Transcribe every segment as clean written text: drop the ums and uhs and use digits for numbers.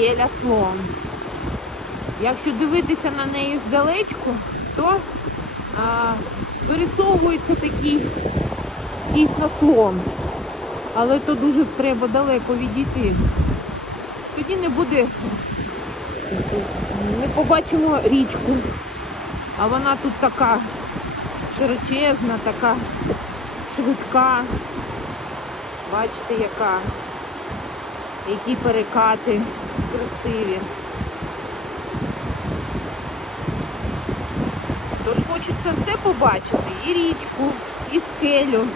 скеля Слон. Якщо дивитися на неї здалечку, то вирисовується такий дійсно слон. Але то дуже треба далеко відійти. Тоді не побачимо річку. А вона тут така широчезна, така швидка. Бачите, які перекати красиві. Тож хочеться все побачити, і річку, і скелю.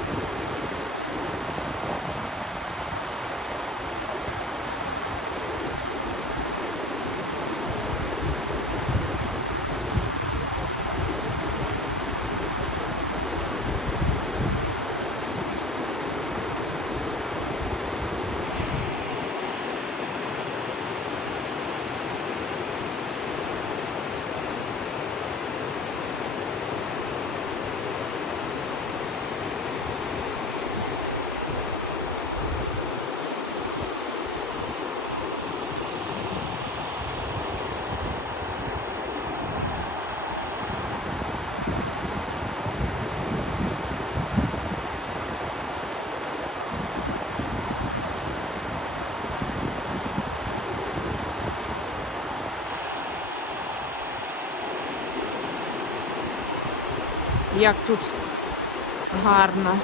Як тут гарно.